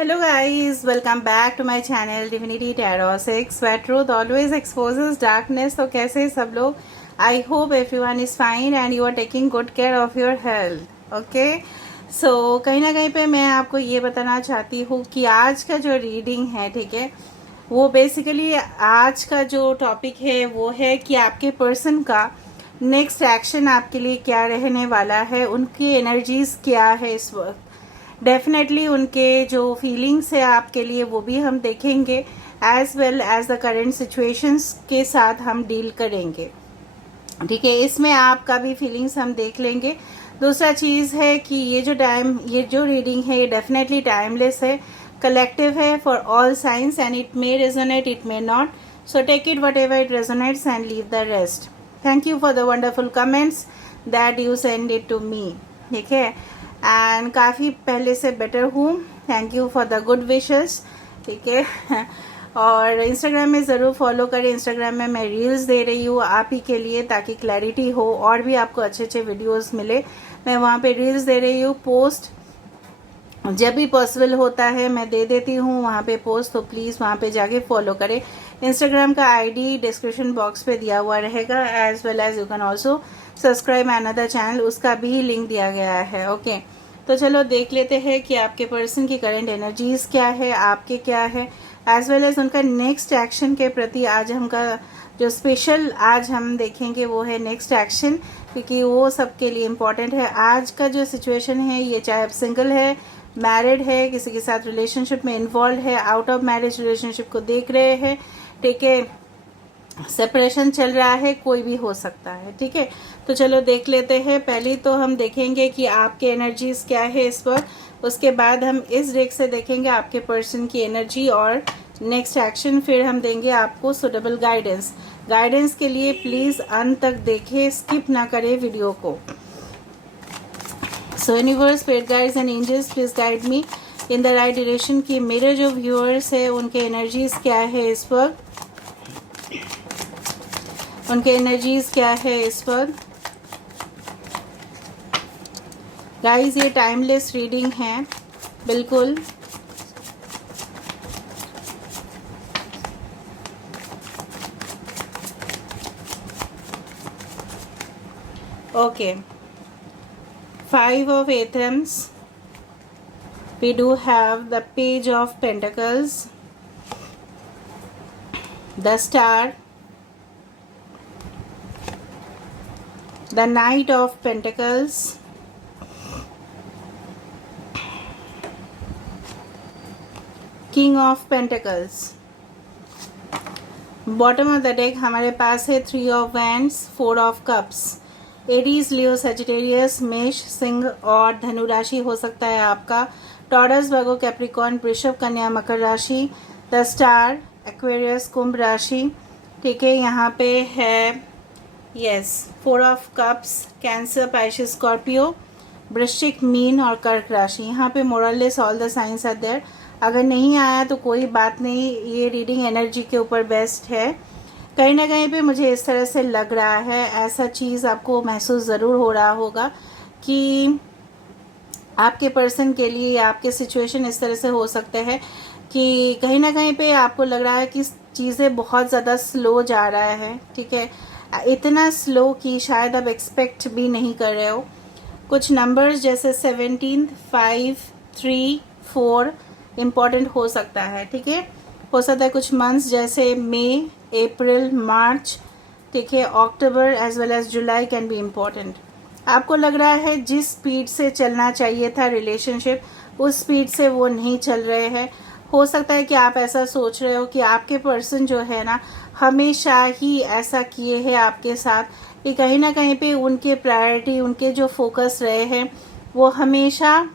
Hello guys, welcome back to my channel Divinity Tarot 6 where truth always exposes darkness. तो कैसे सब लोग? I hope everyone is fine and you are taking good care of your health. Okay? So कहीं ना कहीं पे मैं आपको ये बताना चाहती हूँ कि आज का जो रीडिंग है, ठीक है, वो बेसिकली आज का जो टॉपिक है वो है कि आपके पर्सन का नेक्स्ट एक्शन आपके लिए क्या रहने वाला है, उनकी एनर्जीज क्या है इस वक्त। डेफिनेटली उनके जो फीलिंग्स है आपके लिए वो भी हम देखेंगे, as well as the current situations के साथ हम डील करेंगे। ठीक है, इसमें आपका भी फीलिंग्स हम देख लेंगे। दूसरा चीज़ है कि ये जो रीडिंग है ये डेफिनेटली टाइमलेस है, कलेक्टिव है for all science and it may resonate, it may not, so take it whatever it resonates and leave the rest. Thank you for the wonderful comments that you send it to me. ठीक है, and काफ़ी पहले से better हूँ, thank you for the good wishes. ठीक है, और Instagram में ज़रूर फॉलो करें। इंस्टाग्राम में मैं रील्स दे रही हूँ आप ही के लिए, ताकि क्लैरिटी हो और भी आपको अच्छे अच्छे वीडियोस मिले। मैं वहाँ पे रील्स दे रही हूँ, पोस्ट जब भी पॉसिबल होता है मैं दे देती हूँ वहाँ पे पोस्ट, तो प्लीज़ वहाँ पे जाके फॉलो करें। इंस्टाग्राम का आईडी डिस्क्रिप्शन बॉक्स पे दिया हुआ रहेगा, as well as you can also subscribe my another channel, उसका भी लिंक दिया गया है। ओके, तो चलो देख लेते हैं कि आपके पर्सन की करंट एनर्जीज क्या है, आपके क्या है, एज वेल एज उनका नेक्स्ट एक्शन के प्रति आज हमका जो स्पेशल आज हम देखेंगे वो है नेक्स्ट एक्शन, क्योंकि वो सबके लिए इम्पोर्टेंट है। आज का जो सिचुएशन है, ये चाहे आप सिंगल है, मैरिड है, किसी के साथ रिलेशनशिप में इन्वॉल्व है, आउट ऑफ मैरिज रिलेशनशिप को देख रहे हैं, ठीक है, सेपरेशन चल रहा है, कोई भी हो सकता है। ठीक है, तो चलो देख लेते हैं। पहले तो हम देखेंगे कि आपके एनर्जीज क्या है इस वक्त, उसके बाद हम इस डेक से देखेंगे आपके पर्सन की एनर्जी और नेक्स्ट एक्शन, फिर हम देंगे आपको सुटेबल गाइडेंस। गाइडेंस के लिए प्लीज़ अंत तक देखें, स्किप ना करें वीडियो को। So universe, spirit guides and angels, please guide me in the right direction कि मेरे जो व्यूअर्स है उनके एनर्जीज क्या है इस वक्त, उनके एनर्जीज क्या है इस वक्त। गाइस, ये टाइमलेस रीडिंग है बिल्कुल। Okay, 5 of Athens, we do have the Page of Pentacles, the Star, the Knight of Pentacles, King of Pentacles। Bottom of the deck हमारे पास है 3 of Wands, 4 of Cups। Aries, Leo, Sagittarius, मेष, सिंह और धनु राशि हो सकता है आपका। टॉरस, वर्गो, कैप्रिकॉर्न, वृषभ, कन्या, मकर राशि। द स्टार, एक्वेरियस, कुंभ राशि। ठीक है, यहाँ पे है yes 4 of cups, Cancer, Pisces, Scorpio, वृश्चिक, मीन और कर्क राशि। यहाँ पे more or less all the signs are there. अगर नहीं आया तो कोई बात नहीं, ये रीडिंग एनर्जी के ऊपर बेस्ट है। कहीं ना कहीं पे मुझे इस तरह से लग रहा है, ऐसा चीज़ आपको महसूस ज़रूर हो रहा होगा कि आपके पर्सन के लिए आपके सिचुएशन इस तरह से हो सकते हैं कि कहीं ना कहीं पे आपको लग रहा है कि चीज़ें बहुत ज़्यादा स्लो जा रहा है। ठीक है, इतना स्लो कि शायद आप एक्सपेक्ट भी नहीं कर रहे हो। कुछ नंबर्स जैसे 17, 5, 3, 4 इम्पॉर्टेंट हो सकता है। ठीक है, हो सकता है कुछ मंथ्स जैसे मई, अप्रैल, मार्च, ठीक है, October as well as July can be important. आपको लग रहा है जिस स्पीड से चलना चाहिए था रिलेशनशिप, उस स्पीड से वो नहीं चल रहे हैं। हो सकता है कि आप ऐसा सोच रहे हो कि आपके पर्सन जो है ना, हमेशा ही ऐसा किए हैं आपके साथ कि कहीं ना कहीं पे उनके प्रायोरिटी, उनके जो फोकस रहे हैं वो हमेशा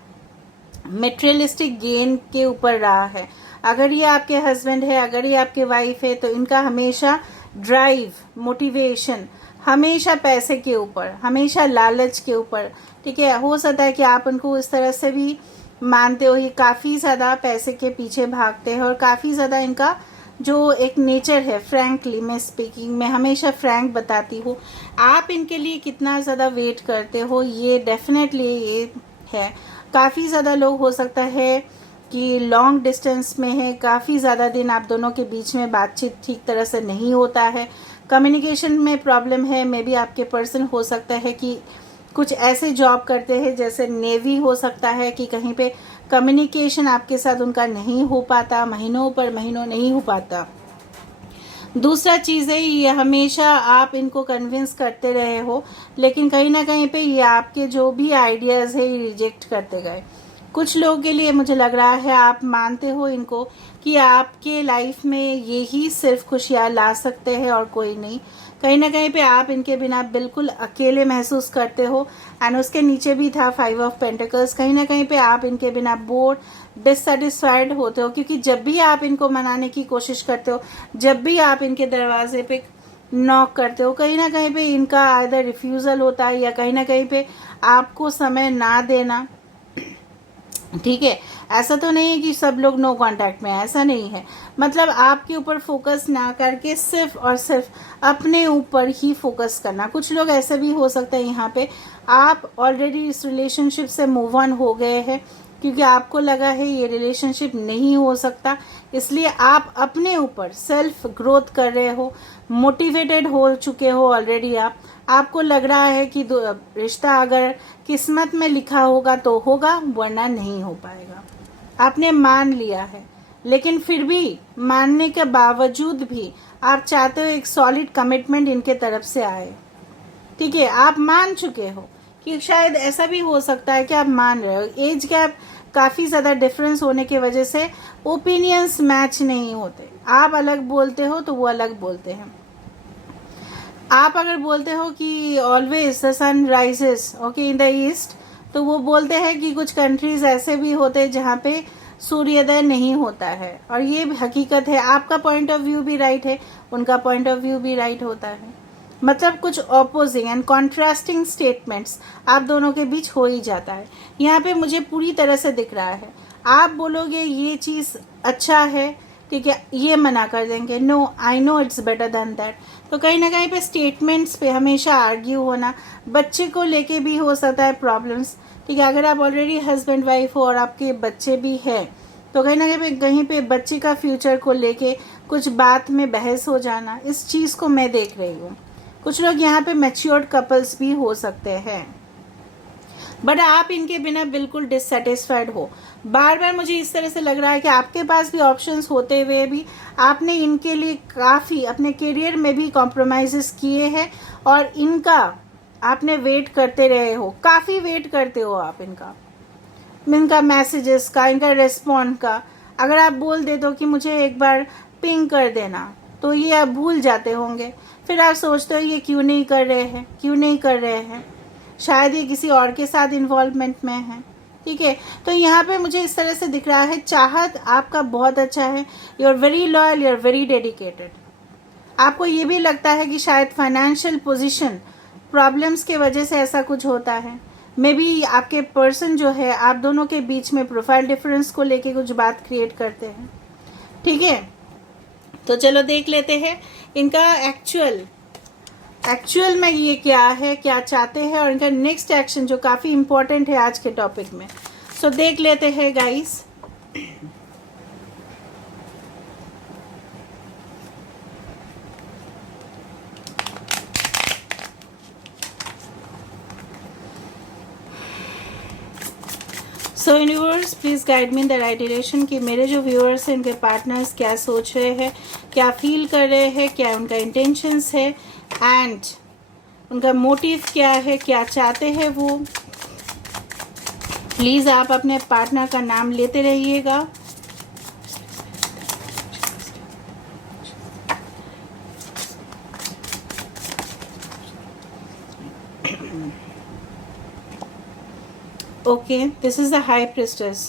मटेरियलिस्टिक गेन के ऊपर रहा है। अगर ये आपके हस्बैंड है, अगर ये आपके वाइफ है, तो इनका हमेशा ड्राइव, मोटिवेशन हमेशा पैसे के ऊपर, हमेशा लालच के ऊपर। ठीक है, हो सकता है कि आप उनको इस तरह से भी मानते हो, ये काफ़ी ज़्यादा पैसे के पीछे भागते हैं और काफ़ी ज़्यादा इनका जो एक नेचर है, फ्रैंकली मैं स्पीकिंग, मैं हमेशा फ्रैंक बताती हूँ। आप इनके लिए कितना ज़्यादा वेट करते हो, ये डेफिनेटली ये है। काफ़ी ज़्यादा लोग हो सकता है कि लॉन्ग डिस्टेंस में है, काफ़ी ज़्यादा दिन आप दोनों के बीच में बातचीत ठीक तरह से नहीं होता है, कम्युनिकेशन में प्रॉब्लम है। मे बी आपके पर्सन हो सकता है कि कुछ ऐसे जॉब करते हैं जैसे नेवी हो सकता है कि कहीं पे कम्युनिकेशन आपके साथ उनका नहीं हो पाता, महीनों पर महीनों नहीं हो पाता। दूसरा चीज़ है, ये हमेशा आप इनको कन्विंस करते रहे हो, लेकिन कहीं ना कहीं पे ये आपके जो भी आइडियाज़ है ये रिजेक्ट करते गए। कुछ लोगों के लिए मुझे लग रहा है आप मानते हो इनको कि आपके लाइफ में यही सिर्फ खुशियाँ ला सकते हैं और कोई नहीं। कहीं ना कहीं पे आप इनके बिना बिल्कुल अकेले महसूस करते हो। एंड उसके नीचे भी था 5 ऑफ पेंटिकल्स। कहीं ना कहीं पे आप इनके बिना बोर, डिससेटिस्फाइड होते हो, क्योंकि जब भी आप इनको मनाने की कोशिश करते हो, जब भी आप इनके दरवाजे पे नॉक करते हो, कहीं ना कहीं पे इनका आइदर रिफ्यूज़ल होता है या कहीं ना कहीं पे आपको समय ना देना। ठीक है, ऐसा तो नहीं है कि सब लोग नो कांटेक्ट में, ऐसा नहीं है। मतलब आपके ऊपर फोकस ना करके सिर्फ और सिर्फ अपने ऊपर ही फोकस करना। कुछ लोग ऐसे भी हो सकते हैं यहाँ पे आप ऑलरेडी इस रिलेशनशिप से मूव ऑन हो गए हैं, क्योंकि आपको लगा है ये रिलेशनशिप नहीं हो सकता, इसलिए आप अपने ऊपर सेल्फ ग्रोथ कर रहे हो, मोटिवेटेड हो चुके हो ऑलरेडी। आपको लग रहा है कि रिश्ता अगर किस्मत में लिखा होगा तो होगा, वरना नहीं हो पाएगा। आपने मान लिया है, लेकिन फिर भी मानने के बावजूद भी आप चाहते हो एक सॉलिड कमिटमेंट इनके तरफ से आए। ठीक है, आप मान चुके हो कि शायद ऐसा भी हो सकता है कि आप मान रहे हो, एज गैप काफ़ी ज़्यादा डिफरेंस होने की वजह से ओपिनियंस मैच नहीं होते। आप अलग बोलते हो तो वो अलग बोलते हैं। आप अगर बोलते हो कि always the sun rises okay in the east, तो वो बोलते हैं कि कुछ कंट्रीज ऐसे भी होते हैं जहाँ पे सूर्योदय नहीं होता है, और ये हकीकत है। आपका पॉइंट ऑफ व्यू भी राइट है, उनका पॉइंट ऑफ व्यू भी राइट होता है। मतलब कुछ ऑपोजिंग एंड कॉन्ट्रास्टिंग स्टेटमेंट्स आप दोनों के बीच हो ही जाता है। यहाँ पे मुझे पूरी तरह से दिख रहा है, आप बोलोगे ये चीज़ अच्छा है, ठीक है, ये मना कर देंगे, no I know it's better than that. तो कहीं ना कहीं पे स्टेटमेंट्स पे हमेशा आर्ग्यू होना, बच्चे को लेके भी हो सकता है प्रॉब्लम्स। ठीक है, अगर आप ऑलरेडी हस्बैंड वाइफ हो और आपके बच्चे भी हैं, तो कहीं ना कहीं पे बच्चे का फ्यूचर को लेके कुछ बात में बहस हो जाना, इस चीज़ को मैं देख रही हूँ। कुछ लोग यहाँ पे मैच्योर्ड कपल्स भी हो सकते हैं, बट आप इनके बिना बिल्कुल डिससेटिस्फाइड हो। बार बार मुझे इस तरह से लग रहा है कि आपके पास भी ऑप्शंस होते हुए भी आपने इनके लिए काफ़ी अपने करियर में भी कॉम्प्रोमाइज़ेस किए हैं, और इनका आपने वेट करते रहे हो, काफ़ी वेट करते हो आप इनका मैसेजेस का, इनका रेस्पॉन्ड का। अगर आप बोल दे दो कि मुझे एक बार पिंग कर देना, तो ये आप भूल जाते होंगे। फिर आप सोचते हो ये क्यों नहीं कर रहे हैं, क्यों नहीं कर रहे हैं, शायद ये किसी और के साथ इन्वॉल्वमेंट में है। ठीक है, तो यहाँ पे मुझे इस तरह से दिख रहा है, चाहत आपका बहुत अच्छा है, you are very loyal, you are very dedicated. आपको ये भी लगता है कि शायद फाइनेंशियल पोजीशन प्रॉब्लम्स के वजह से ऐसा कुछ होता है। मे बी आपके पर्सन जो है, आप दोनों के बीच में प्रोफाइल डिफरेंस को लेके कुछ बात क्रिएट करते हैं। ठीक है, तो चलो देख लेते हैं इनका एक्चुअल में ये क्या है, क्या चाहते हैं, और इनका नेक्स्ट एक्शन जो काफ़ी इंपॉर्टेंट है आज के टॉपिक में। सो देख लेते हैं guys. So universe please guide me in the right direction कि मेरे जो व्यूअर्स हैं, इनके पार्टनर्स क्या सोच रहे हैं, क्या फील कर रहे हैं, क्या उनका इंटेंशंस है, एंड उनका मोटिव क्या है, क्या चाहते हैं वो। प्लीज़ आप अपने पार्टनर का नाम लेते रहिएगा। Okay, this is the High Priestess.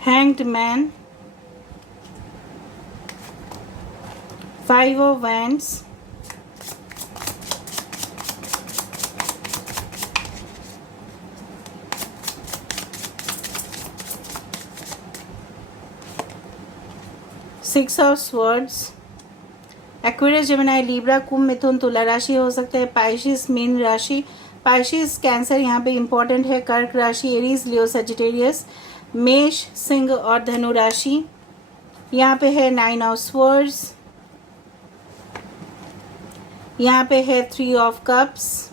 Hanged Man, 5 of Wands, Six of Swords, Aquarius, Gemini, Libra, कुंभ, मिथुन, तुला राशि हो सकता है, पाइशिस, मीन राशि, पाइशिस, कैंसर यहाँ पे इंपॉर्टेंट है, कर्क राशि, एरीज, लियो, सजिटेरियस, मेष, सिंह और धनु राशि। यहाँ पे है 9 ऑफ स्वर्ड्स, यहाँ पे है 3 of cups.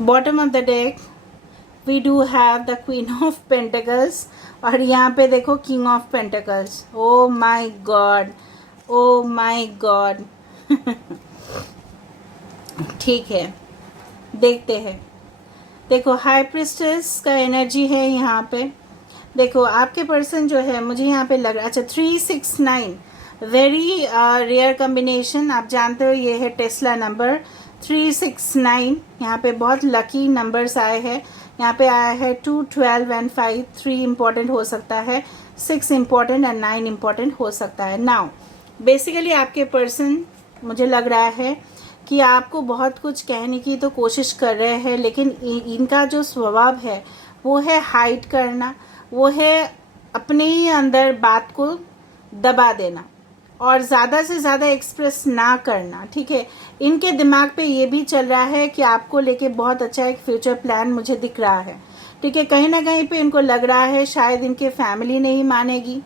Bottom of the deck we do have the queen of pentacles और यहाँ पे देखो king of pentacles. Oh my God, oh my God. ठीक है, देखते हैं। देखो हाई प्रिस्टेस का एनर्जी है यहाँ पे। देखो आपके पर्सन जो है, मुझे यहाँ पे लग रहा, अच्छा 369 वेरी रेयर कॉम्बिनेशन। आप जानते हो ये है टेस्ला नंबर 369। यहाँ पे बहुत लकी नंबर्स आए हैं। यहाँ पे आया है 2, 12 एंड 5। 3 इम्पॉर्टेंट हो सकता है, 6 इम्पॉर्टेंट एंड 9 इम्पॉर्टेंट हो सकता है। नाउ बेसिकली आपके पर्सन मुझे लग रहा है कि आपको बहुत कुछ कहने की तो कोशिश कर रहे हैं, लेकिन इनका जो स्वभाव है वो है हाइड करना, वो है अपने ही अंदर बात को दबा देना और ज़्यादा से ज़्यादा एक्सप्रेस ना करना। ठीक है, इनके दिमाग पे ये भी चल रहा है कि आपको लेके बहुत अच्छा एक फ्यूचर प्लान मुझे दिख रहा है। ठीक है, कहीं ना कहीं पे इनको लग रहा है शायद इनके फैमिली नहीं मानेगी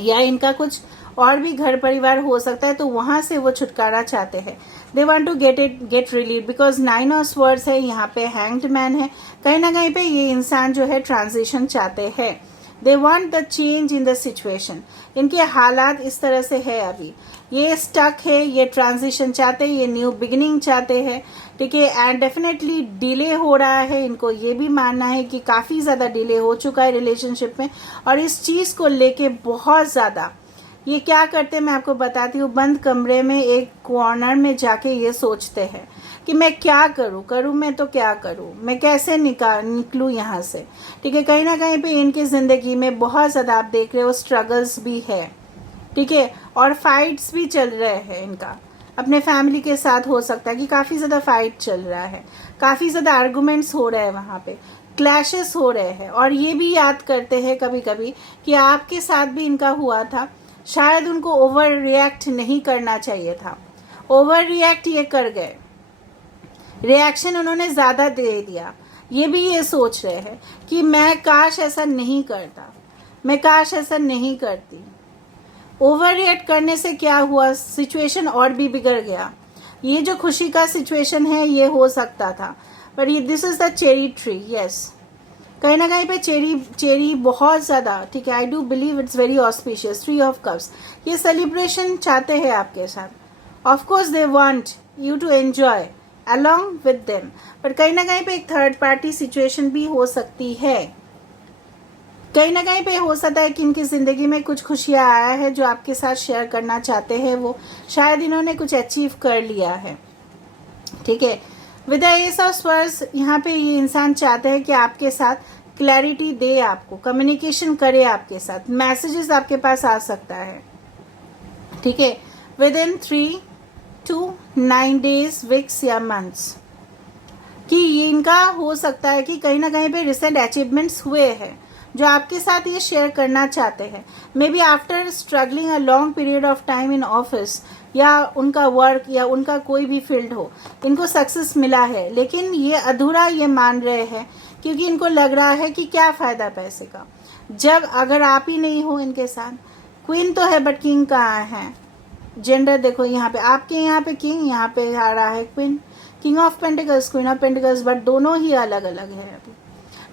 या इनका कुछ और भी घर परिवार हो सकता है, तो वहां से वो छुटकारा चाहते हैं। They want to get relieve because 9 of swords है, यहाँ पे हैंग्ड मैन है। कहीं ना कहीं पे ये इंसान जो है ट्रांजिशन चाहते हैं। They want the change in the situation. इनके हालात इस तरह से है, अभी ये स्टक है, ये ट्रांजिशन चाहते हैं, ये न्यू बिगिनिंग चाहते हैं। ठीक है, एंड डेफिनेटली डिले हो रहा है। इनको ये भी मानना है कि काफी ज्यादा डिले हो चुका है रिलेशनशिप में, और इस चीज को लेके बहुत ज्यादा ये क्या करते हैं मैं आपको बताती हूँ। बंद कमरे में एक कॉर्नर में जाके ये सोचते हैं कि मैं क्या करूँ मैं तो क्या करूँ, मैं कैसे निकलूँ यहाँ से। ठीक है, कहीं ना कहीं पे इनकी जिंदगी में बहुत ज्यादा आप देख रहे हो स्ट्रगल्स भी है। ठीक है, और फाइट्स भी चल रहे हैं इनका अपने फैमिली के साथ। हो सकता है कि काफी ज्यादा फाइट चल रहा है, काफी ज्यादा आर्गुमेंट्स हो रहे हैं, वहां पे क्लैशेस हो रहे हैं। और ये भी याद करते हैं कभी कभी कि आपके साथ भी इनका हुआ था, शायद उनको ओवर रिएक्ट नहीं करना चाहिए था, ओवर रिएक्ट ये कर गए, रिएक्शन उन्होंने ज्यादा दे दिया। ये भी ये सोच रहे हैं कि मैं काश ऐसा नहीं करता, मैं काश ऐसा नहीं करती। ओवर रिएक्ट करने से क्या हुआ, सिचुएशन और भी बिगड़ गया। ये जो खुशी का सिचुएशन है ये हो सकता था, पर ये this is the cherry tree. Yes, कहीं ना कहीं पे चेरी बहुत ज्यादा। ठीक है, I do believe it's very auspicious. 3 of cups, ये सेलिब्रेशन चाहते हैं आपके साथ। Of course they want you to enjoy along with them, पर कहीं ना कहीं पे एक थर्ड पार्टी सिचुएशन भी हो सकती है। कहीं ना कहीं पे हो सकता है कि इनकी जिंदगी में कुछ खुशियां आया है जो आपके साथ शेयर करना चाहते हैं, वो शायद इन्होंने कुछ अचीव कर लिया है। ठीक है, with the S of swords यहाँ पे ये इंसान चाहते हैं कि आपके साथ क्लैरिटी दे, आपको कम्युनिकेशन करे आपके साथ, मैसेजेस आपके पास आ सकता है। ठीक है, with in 3 to 9 days, weeks या मंथ्स, कि ये इनका हो सकता है कि कहीं ना कहीं पे रिसेंट अचीवमेंट्स हुए हैं जो आपके साथ ये शेयर करना चाहते हैं। May be after struggling a long period of time in office, या उनका वर्क या उनका कोई भी फील्ड हो, इनको सक्सेस मिला है, लेकिन ये अधूरा ये मान रहे हैं क्योंकि इनको लग रहा है कि क्या फायदा पैसे का, जब अगर आप ही नहीं हो इनके साथ। क्वीन तो है बट किंग कहाँ है, जेंडर देखो यहाँ पे, आपके यहाँ पे किंग, यहाँ पे आ रहा है queen, king of pentacles, queen of pentacles, but दोनों ही अलग अलग है। अभी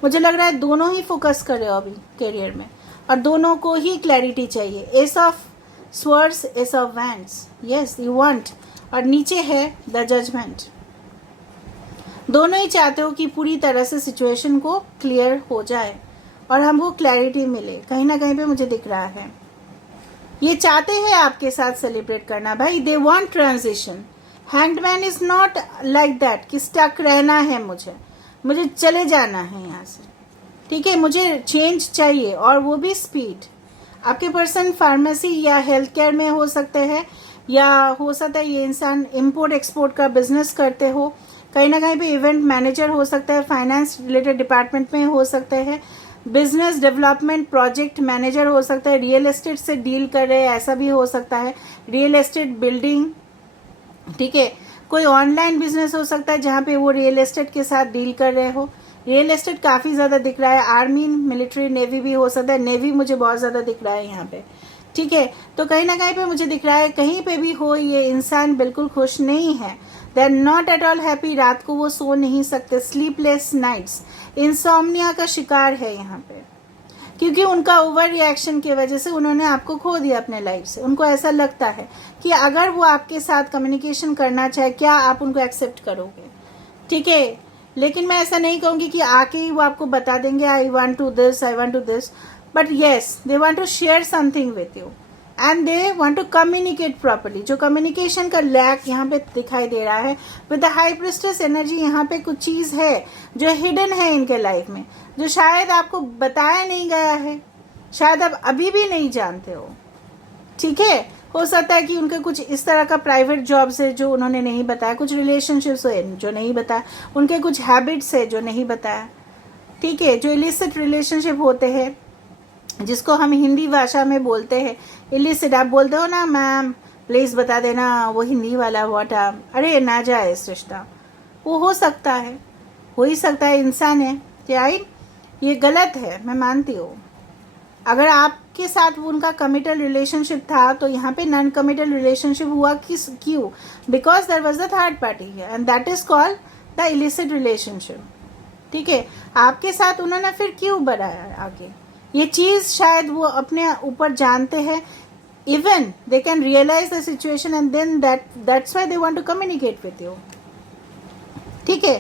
मुझे लग रहा है दोनों ही फोकस कर रहे हो अभी करियर में, और दोनों को ही क्लैरिटी चाहिए। S of swords, S of wands, yes you want, और नीचे है द जजमेंट। दोनों ही चाहते हो कि पूरी तरह से सिचुएशन को क्लियर हो जाए और हमको क्लैरिटी मिले। कहीं ना कहीं पे मुझे दिख रहा है ये चाहते हैं आपके साथ सेलिब्रेट करना। भाई they want transition. Hanged man is not like that कि स्टक रहना है, मुझे चले जाना है यहाँ से। ठीक है, मुझे चेंज चाहिए, और वो भी स्पीड। आपके पर्सन फार्मेसी या हेल्थ केयर में हो सकते हैं, या हो सकता है ये इंसान इंपोर्ट एक्सपोर्ट का बिजनेस करते हो, कहीं ना कहीं पे इवेंट मैनेजर हो सकता है, फाइनेंस रिलेटेड डिपार्टमेंट में हो सकते हैं। बिजनेस डेवलपमेंट प्रोजेक्ट मैनेजर हो सकता है, रियल एस्टेट से डील कर रहे हैं ऐसा भी हो सकता है, रियल एस्टेट बिल्डिंग, ठीक है। कोई ऑनलाइन बिजनेस हो सकता है जहाँ पे वो रियल एस्टेट के साथ डील कर रहे हो। रियल एस्टेट काफ़ी ज़्यादा दिख रहा है। आर्मी, मिलिट्री, नेवी भी हो सकता है। नेवी मुझे बहुत ज़्यादा दिख रहा है यहाँ पे, ठीक है। तो कहीं ना कहीं पे मुझे दिख रहा है, कहीं पे भी हो ये इंसान बिल्कुल खुश नहीं है। They are not at all happy. रात को वो सो नहीं सकते, स्लीपलेस नाइट्स, इंसोम्निया का शिकार है यहाँ पे, क्योंकि उनका ओवर रिएक्शन की वजह से उन्होंने आपको खो दिया अपने लाइफ से। उनको ऐसा लगता है कि अगर वो आपके साथ कम्युनिकेशन करना चाहे, क्या आप उनको एक्सेप्ट करोगे, ठीक है। लेकिन मैं ऐसा नहीं कहूँगी कि आके ही वो आपको बता देंगे I want to this, I want to this, but yes they want to share something with you and they want to communicate properly. जो कम्युनिकेशन का लैक यहाँ पे दिखाई दे रहा है with the high priestess energy, यहाँ पे कुछ चीज़ है जो हिडन है इनके लाइफ में, जो शायद आपको बताया नहीं गया है, शायद आप अभी भी नहीं जानते हो, ठीक है। हो सकता है कि उनके कुछ इस तरह का प्राइवेट जॉब्स है जो उन्होंने नहीं बताया, कुछ रिलेशनशिप्स है जो नहीं बताया, उनके कुछ हैबिट्स है जो नहीं बताया, ठीक है। जो इलिसिट रिलेशनशिप होते हैं, जिसको हम हिंदी भाषा में बोलते हैं इलिसिट, आप बोलते हो ना मैम प्लीज बता देना वो हिंदी वाला वर्ड, अरे ना जाए इस रिश्ता, वो हो सकता है, हो ही सकता है, इंसान है, राइट। ये गलत है, मैं मानती हूँ। अगर आपके साथ उनका कमिटल रिलेशनशिप था तो यहाँ पे नॉन कमिटल रिलेशनशिप हुआ क्यों? Because there was the third party and that is called the illicit relationship, ठीक है। आपके साथ उन्होंने फिर क्यों बढ़ाया आगे, ये चीज शायद वो अपने ऊपर जानते हैं, even they can realise the situation and then that's why they want to communicate with you, ठीक है।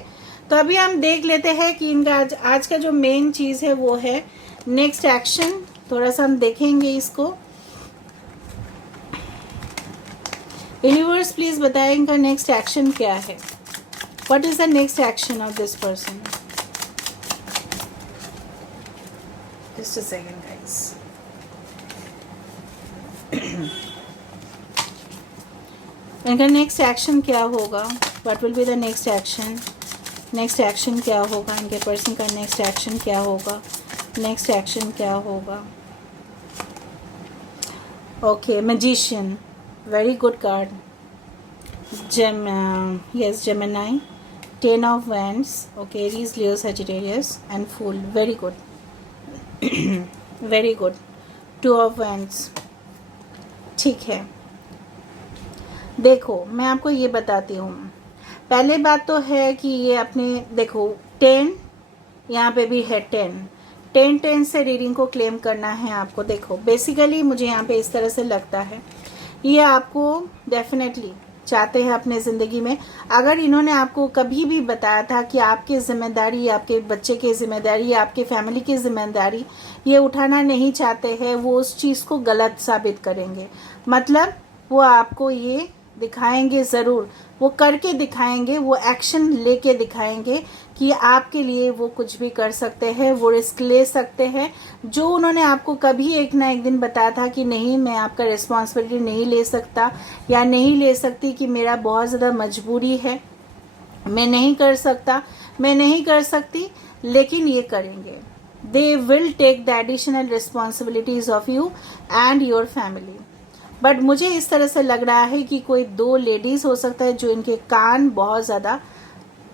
तो अभी हम देख लेते हैं कि इनका आज का जो मेन चीज है वो है नेक्स्ट एक्शन। थोड़ा सा हम देखेंगे इसको। यूनिवर्स प्लीज बताएं इनका नेक्स्ट एक्शन क्या है, what is the next action of this person. Just a second guys. इनका नेक्स्ट एक्शन क्या होगा, what will be the next action, next action क्या होगा, इनके पर्सन का नेक्स्ट एक्शन क्या होगा, नेक्स्ट एक्शन क्या होगा। Okay, magician, very good card. yes, Gemini, 10 of Wands, okay, Aries, Leo, Sagittarius and Fool, very good. very good. 2 of Wands, ठीक है। देखो मैं आपको ये बताती हूँ, पहले बात तो है कि ये अपने देखो 10 यहाँ पे भी है 10 से रीडिंग को क्लेम करना है आपको। देखो बेसिकली मुझे यहाँ पे इस तरह से लगता है ये आपको डेफिनेटली चाहते हैं अपने ज़िंदगी में। अगर इन्होंने आपको कभी भी बताया था कि आपकी जिम्मेदारी, आपके बच्चे की जिम्मेदारी, आपके फैमिली की जिम्मेदारी ये उठाना नहीं चाहते हैं, वो उस चीज़ को गलत साबित करेंगे। मतलब वो आपको ये दिखाएंगे, ज़रूर वो करके दिखाएंगे, वो एक्शन लेके दिखाएंगे कि आपके लिए वो कुछ भी कर सकते हैं, वो रिस्क ले सकते हैं। जो उन्होंने आपको कभी एक ना एक दिन बताया था कि नहीं मैं आपका रिस्पॉन्सिबिलिटी नहीं ले सकता या नहीं ले सकती, कि मेरा बहुत ज़्यादा मजबूरी है, मैं नहीं कर सकता, मैं नहीं कर सकती, लेकिन ये करेंगे। They will take the additional responsibilities of you and your family. But मुझे इस तरह से लग रहा है कि कोई 2 लेडीज हो सकता है जो इनके कान बहुत ज़्यादा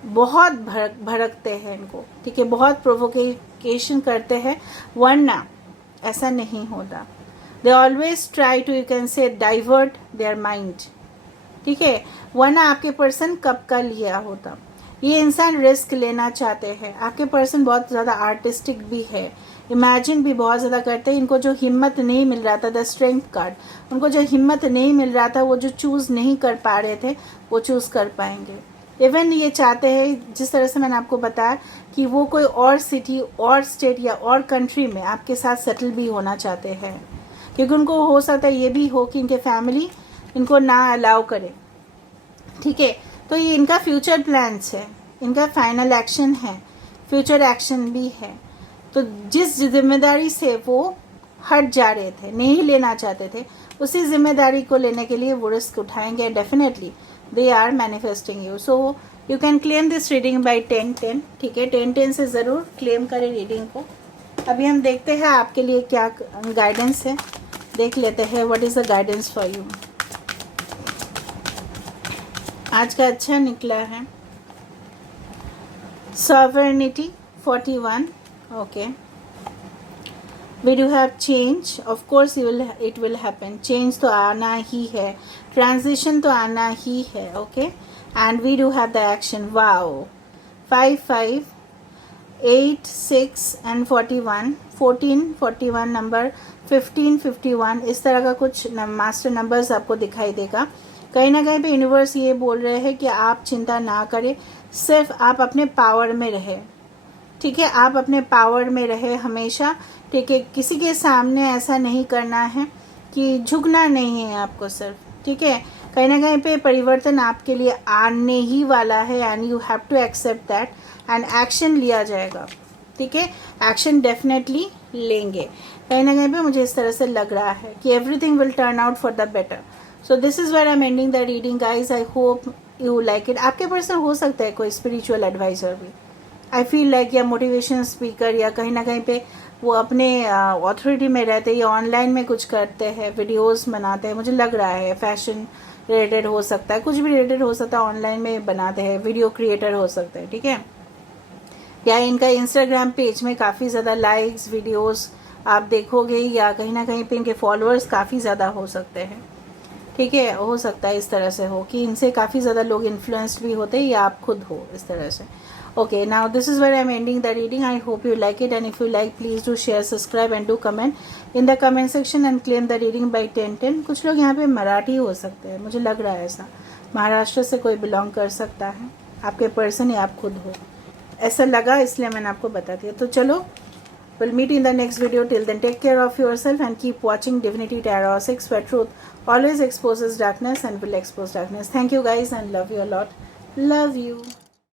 बहुत भड़कते हैं इनको, ठीक है, बहुत प्रोवोकेशन करते हैं, वरना ऐसा नहीं होता। They always try to, you can say, divert their mind, ठीक है, वरना आपके पर्सन कब का लिया होता। ये इंसान रिस्क लेना चाहते हैं। आपके पर्सन बहुत ज़्यादा आर्टिस्टिक भी है, इमेजिन भी बहुत ज़्यादा करते हैं। इनको जो हिम्मत नहीं मिल रहा था, द स्ट्रेंथ कार्ड, उनको जो हिम्मत नहीं मिल रहा था, वो जो चूज़ नहीं कर पा रहे थे वो चूज़ कर पाएंगे। इवन ये चाहते हैं, जिस तरह से मैंने आपको बताया, कि वो कोई और सिटी और स्टेट या और कंट्री में आपके साथ सेटल भी होना चाहते हैं, क्योंकि उनको हो सकता है ये भी हो कि इनके फैमिली इनको ना अलाउ करे, ठीक है। तो ये इनका फ्यूचर प्लान्स है, इनका फाइनल एक्शन है, फ्यूचर एक्शन भी है। तो जिस जिम्मेदारी से वो हट जा रहे थे, नहीं लेना चाहते थे, उसी जिम्मेदारी को लेने के लिए वो रिस्क उठाएंगे। Definitely they are manifesting you. So you can claim this reading by 10-10, ठीक है, 10-10 से ज़रूर क्लेम करें रीडिंग को। अभी हम देखते हैं आपके लिए क्या गाइडेंस है, देख लेते हैं what is the guidance for you. आज का अच्छा निकला है sovereignty 41, okay. We do have change, of course it will happen, change तो आना ही है, ट्रांजिशन तो आना ही है, okay. And we do have the action, wow, 5 5 8 6 and 41, 14 41 number, 15 51, इस तरह का कुछ मास्टर नंबर्स आपको दिखाई देगा। कहीं ना कहीं पे यूनिवर्स ये बोल रहे हैं कि आप चिंता ना करें, सिर्फ आप अपने पावर में रहे, ठीक है, आप अपने पावर में रहे हमेशा, ठीक है। किसी के सामने ऐसा नहीं करना है कि झुकना नहीं है आपको सिर्फ, ठीक है। कहीं ना कहीं पे परिवर्तन आपके लिए आने ही वाला है and you have to accept that and action लिया जाएगा, ठीक है। एक्शन डेफिनेटली लेंगे, कहीं ना कहीं पे मुझे इस तरह से लग रहा है कि everything will turn out for the better. So this is where I am ending the reading guys, I hope you like it. आपके पर्सन हो सकता है कोई स्पिरिचुअल एडवाइजर भी, आई फील लाइक, या मोटिवेशन स्पीकर, या कहीं ना कहीं पे वो अपने ऑथोरिटी में रहते हैं या ऑनलाइन में कुछ करते हैं, वीडियोस बनाते हैं, मुझे लग रहा है फैशन रिलेटेड हो सकता है, कुछ भी रिलेटेड हो सकता है, ऑनलाइन में बनाते हैं, वीडियो क्रिएटर हो सकते हैं, ठीक है। या इनका इंस्टाग्राम पेज में काफ़ी ज़्यादा लाइक्स वीडियोस आप देखोगे, या कहीं ना कहीं पे इनके फॉलोअर्स काफ़ी ज़्यादा हो सकते हैं, ठीक है। हो सकता है इस तरह से हो कि इनसे काफ़ी ज़्यादा लोग इन्फ्लुएंस्ड भी होते हैं या आप खुद हो इस तरह से। Okay, now this is where I'm ending the reading. I hope you like it, and if you like, please do share, subscribe and do comment in the comment section and claim the reading by 10-10. कुछ लोग यहाँ पे मराठी हो सकते हैं, मुझे लग रहा है ऐसा, महाराष्ट्र से कोई बिलोंग कर सकता है, आपके पर्सन या आप खुद हो, ऐसा लगा इसलिए मैंने आपको बता दिया। तो चलो, we'll meet in the next video. Till then, take care of yourself and keep watching Divinity Tarot 6, where truth always exposes darkness and will expose darkness. Thank you guys and love you a lot. Love you.